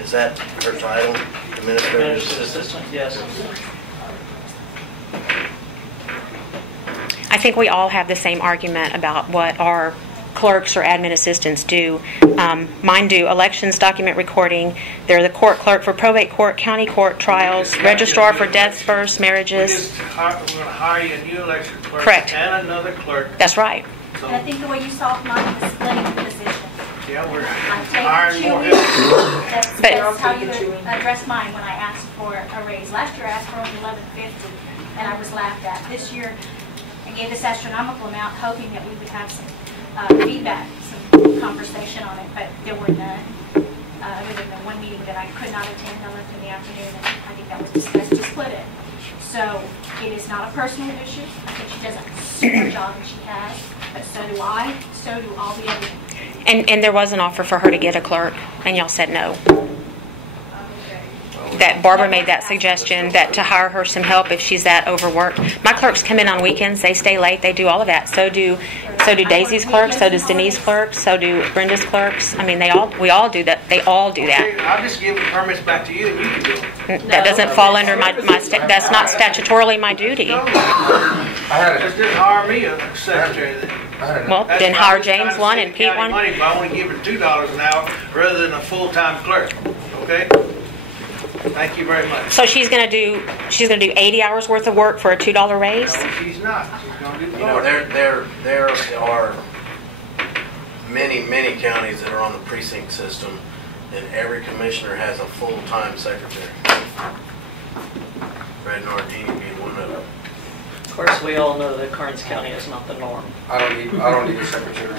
Is that her title, administrative Administrative assistant? assistant, yes. I think we all have the same argument about what our clerks or admin assistants do. Mine do elections, document recording. They're the court clerk for probate court, county court trials, registrar for deaths, births, marriages. We're going to hire you a new election clerk. Correct. And another clerk. That's right. So, And I think the way you saw mine was splitting the position. yeah, we're I'm hiring taking more 2 help. weeks. That's how you addressed mine when I asked for a raise. Last year I asked for only $11.50 and I was laughed at. This year I gave this astronomical amount hoping that we would have some feedback, some conversation on it, but there were none. Other than the one meeting that I could not attend, I left in the afternoon, and I think that was discussed to split it. So it is not a personal issue. I think she does a super job that she has, but so do I, so do all the other. And there was an offer for her to get a clerk, and y'all said no. That Barbara made that suggestion, that to hire her some help if she's that overworked. My clerks come in on weekends, they stay late, they do all of that. So do Daisy's clerks, so does Denise's clerks, so do Brenda's clerks. I mean, we all do that. They all do that. Okay, I'll just give the permits back to you and you can do them. That doesn't fall under that's not statutorily my duty. No, just didn't hire me a secretary then. Well, That's then why hire I'm just James trying to one save and Pete county one. money, but I want to give her $2 an hour rather than a full-time clerk, okay? Thank you very much. So she's gonna do 80 hours worth of work for a $2 raise? No, she's not. She's going to do You know, more. there are many counties that are on the precinct system, and every commissioner has a full-time secretary. Fred Nardini being one of them. Of course, we all know that Karnes County is not the norm. I don't need a secretary.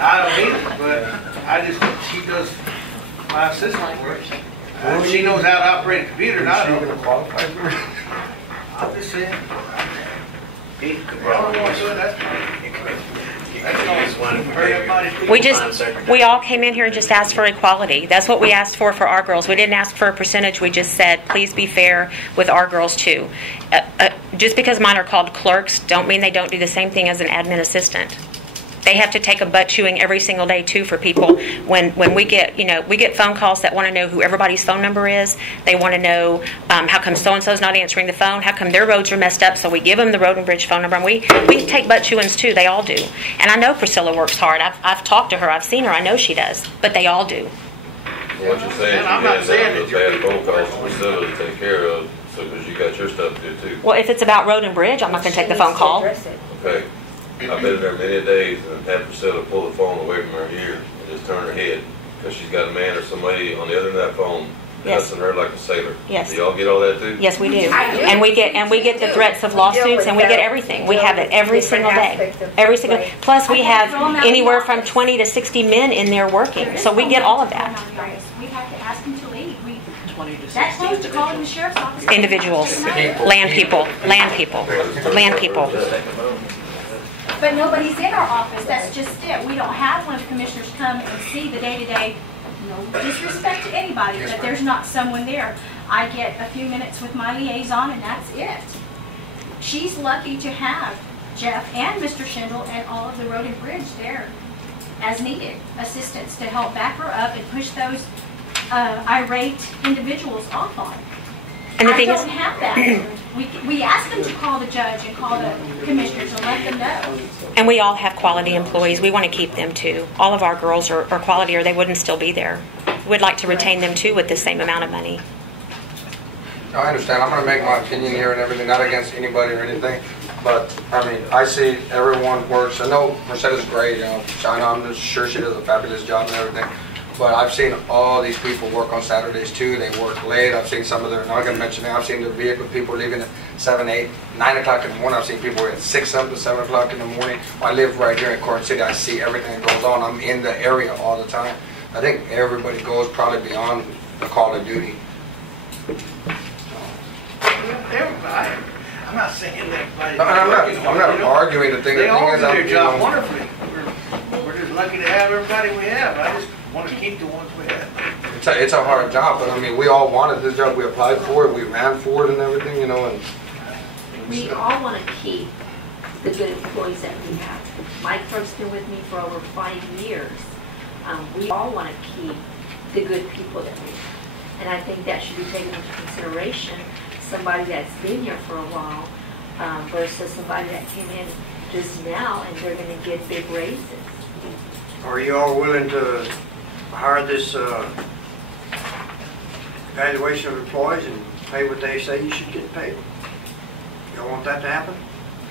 I don't either, but she does my assistant work. She knows how to operate a computer, and I don't. I'm just saying. Pete could I don't probably want to do it, that's fine. use one if we gave you We all came in here and just asked for equality. That's what we asked for our girls. We didn't ask for a percentage. We just said, please be fair with our girls too. Just because mine are called clerks, don't mean they don't do the same thing as an admin assistant. They have to take a butt chewing every single day too for people. When we get phone calls that want to know who everybody's phone number is. They want to know how come so and so's not answering the phone. How come their roads are messed up? So we give them the road and bridge phone number. And we take butt chewings too. They all do. And I know Priscilla works hard. I've talked to her. I've seen her. I know she does. But they all do. What you're saying is you I'm not guys saying have that those bad phone calls to Priscilla to take care of, so because you got your stuff to do too. Well, if it's about road and bridge, I'm not going to take the phone call. Okay. I've been there many days and had Priscilla pull the phone away from her ear and just turn her head because she's got a man or somebody on the other end of that phone Yes. cussing her like a sailor. Yes. Do y'all get all that too? Yes, we do. And we get the threats of lawsuits, and we get everything. We have it every single day. Every single. Plus, we have anywhere from 20 to 60 men in there working. So we get all of that. We have to ask them to leave. 20 to That's 60. close to calling the sheriff's office. Individuals, land people. But nobody's in our office, that's just it. We don't have one of the commissioners come and see the day-to-day, no disrespect to anybody, but there's not someone there. I get a few minutes with my liaison and that's it. She's lucky to have Jeff and Mr. Schindel and all of the road and bridge there as needed, assistants to help back her up and push those irate individuals off on. And the I thing don't is, have that. We ask them to call the judge and call the commissioners and let them know. and we all have quality employees. We want to keep them too. All of our girls are quality, or they wouldn't still be there. We'd like to retain them too with the same amount of money. No, I understand. I'm going to make my opinion here and everything, not against anybody or anything. But, I mean, I see everyone works. I know Mercedes is great, you know. I know I'm sure she does a fabulous job and everything. But I've seen all these people work on Saturdays too. They work late. I've seen some of their, I'm not going to mention it, I've seen their vehicle, people leaving at 7, 8, 9 o'clock in the morning. I've seen people at 6, 7 o'clock in the morning. I live right here in Karnes City. I see everything that goes on. I'm in the area all the time. I think everybody goes probably beyond the call of duty. Everybody. I'm not saying that. I'm not arguing the thing. They The all thing do is, their job wonderfully. We're just lucky to have everybody we have. I just want to keep the ones we have. it's a hard job, but I mean, we all wanted this job. We applied for it. We ran for it and everything, you know. And We all want to keep the good employees that we have. Mike Crooks been with me for over 5 years. We all want to keep the good people that we have. And I think that should be taken into consideration. Somebody that's been here for a while versus somebody that came in just now and they're gonna get big raises. Are you all willing to hire this evaluation of employees and pay what they say you should get paid? Y'all want that to happen?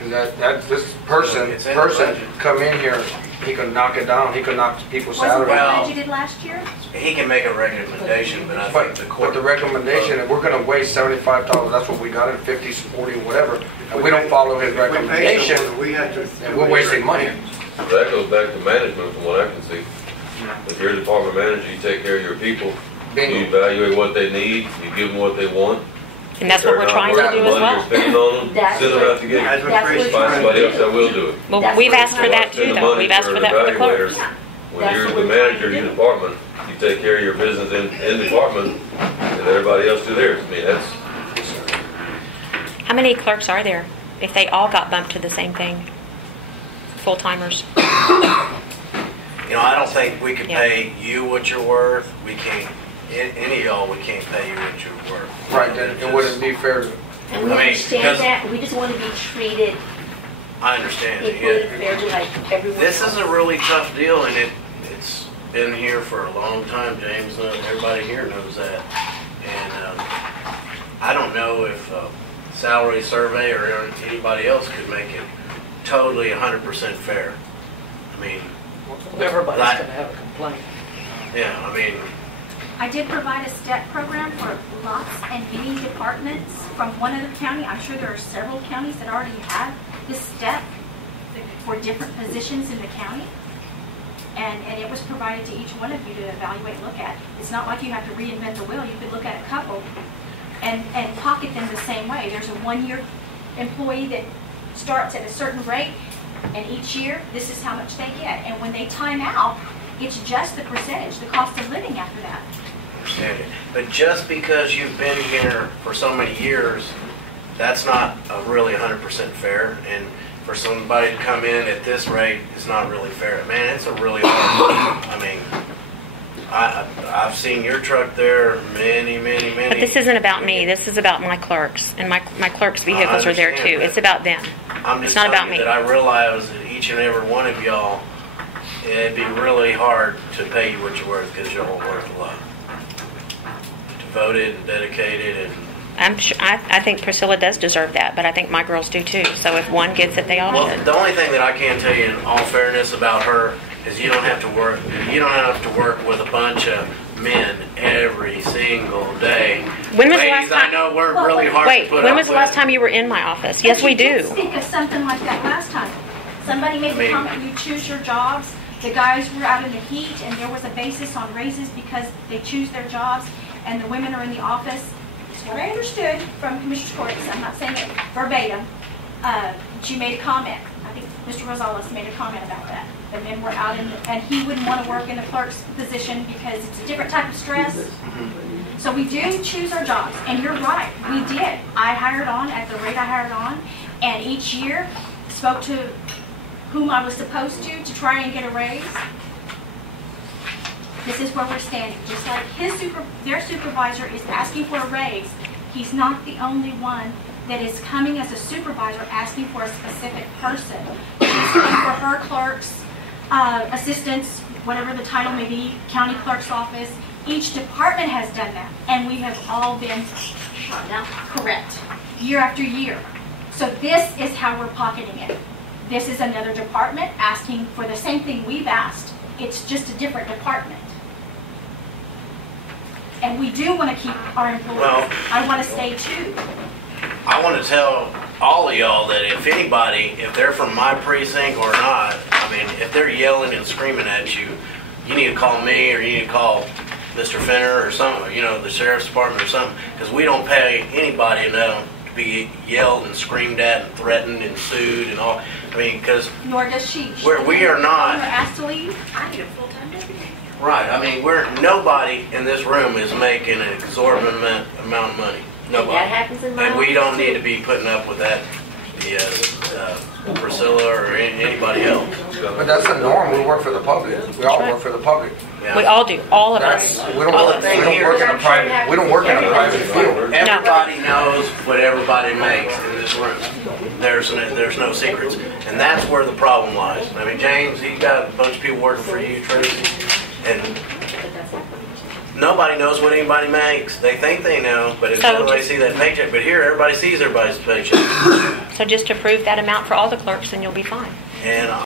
That this person It's in the budget. come in here, he could knock it down, he could knock people's Wasn't salary that down. Well- what you did last year? He can make a recommendation, but I think But, the court. but the recommendation, if we're gonna waste $75, that's what we got in 50, 40, whatever, and we don't follow his If we pay recommendation, someone, we have to. then we're wasting money. That goes back to management from what I can see. If you're a department manager, you take care of your people, you Bingo. evaluate what they need, you give them what they want. And that's what we're trying to do as well. You're spending on them, That's send them what- out to get That's it. what That's Tracy's what Find trying somebody to else do. that will do it. Well, That's we've what asked for we're that Spend too, the though. money We've asked for that for the evaluators. clerks. When That's you're what the we're manager trying of to your do. department, you take care of your business in department, and everybody else do theirs. I mean, that's, How many clerks are there if they all got bumped to the same thing? Full-timers. You know, I don't think we could Yeah. pay you what you're worth. We can't, any of y'all, we can't pay you what you're worth. Right, then it wouldn't be fair to, And we I mean, understand because- that, we just want to be treated I understand it, equally yeah. fairly like everyone This else. is a really tough deal, and it's been here for a long time. James knows, everybody here knows that. And I don't know if salary survey or anybody else could make it totally 100% fair. I mean, Everybody's Right. gonna have a complaint. yeah, I mean, I did provide a step program for lots and many departments from one other county. I'm sure there are several counties that already have this step for different positions in the county. And it was provided to each one of you to evaluate and look at. It's not like you have to reinvent the wheel. You could look at a couple and pocket them the same way. There's a one-year employee that starts at a certain rate, and each year, this is how much they get. And when they time out, it's just the percentage, the cost of living after that. understand it. But just because you've been here for so many years, that's not really 100% fair. And for somebody to come in at this rate, it's not really fair. Man, it's a really hard. I mean, I've seen your truck there many. But this isn't about me. This is about my clerks. And my clerks' vehicles are there too. understand that. It's about them. I'm It's just not telling about you me. that I realize that each and every one of y'all, it'd be really hard to pay you what you're worth because you're all worth a lot. Devoted and dedicated and I'm sure, I think Priscilla does deserve that, but I think my girls do too. So if one gets it, they all well, should. the only thing that I can tell you in all fairness about her is you don't have to work with a bunch of men every single day. When was the Ladies, last time- I know we're really hard Wait, to put when up was the with. last time you were in my office? Yes, we But you did do. speak of something like that last time. Somebody made I the mean- comment, you choose your jobs. The guys were out in the heat and there was a basis on raises because they choose their jobs and the women are in the office. It's what I understood from Commissioner Court, I'm not saying it verbatim. She made a comment. I think Mr. Rosales made a comment about that. The men were out and he wouldn't want to work in a clerk's position because it's a different type of stress. So we do choose our jobs, and you're right, we did. I hired on at the rate I hired on, and each year spoke to whom I was supposed to try and get a raise. This is where we're standing. Just like their supervisor is asking for a raise, he's not the only one that is coming as a supervisor asking for a specific person. He's coming for her clerks, assistants, whatever the title may be, county clerk's office. Each department has done that, and we have all been correct year after year. So this is how we're pocketing it. This is another department asking for the same thing we've asked. It's just a different department. And we do want to keep our employees. Well- I want to stay too. I want to tell all of y'all that if anybody, if they're from my precinct or not, I mean, if they're yelling and screaming at you, you need to call me or you need to call Mr. Finner or something, you know, the sheriff's department or something, because we don't pay anybody enough to be yelled and screamed at and threatened and sued and all. I mean, because Nor does she. we are not. We're asked to leave. I need a full-time deputy. Right. I mean, nobody in this room is making an exorbitant amount of money. Nobody. That happens in my And we office, don't too. need to be putting up with that, Priscilla or anybody else. but that's the norm, we work for the public, we all work for the public. Yeah. We all do. All of That's, us. we don't Well, work, the thing we don't here work is in a private, we don't work in a private field. Everybody knows what everybody makes in this room. There's no secrets. And that's where the problem lies. I mean, James, he got a bunch of people working for you, Tracy, and nobody knows what anybody makes. They think they know, but until they see that paycheck. But here, everybody sees everybody's paycheck. So just approve that amount for all the clerks and you'll be fine. And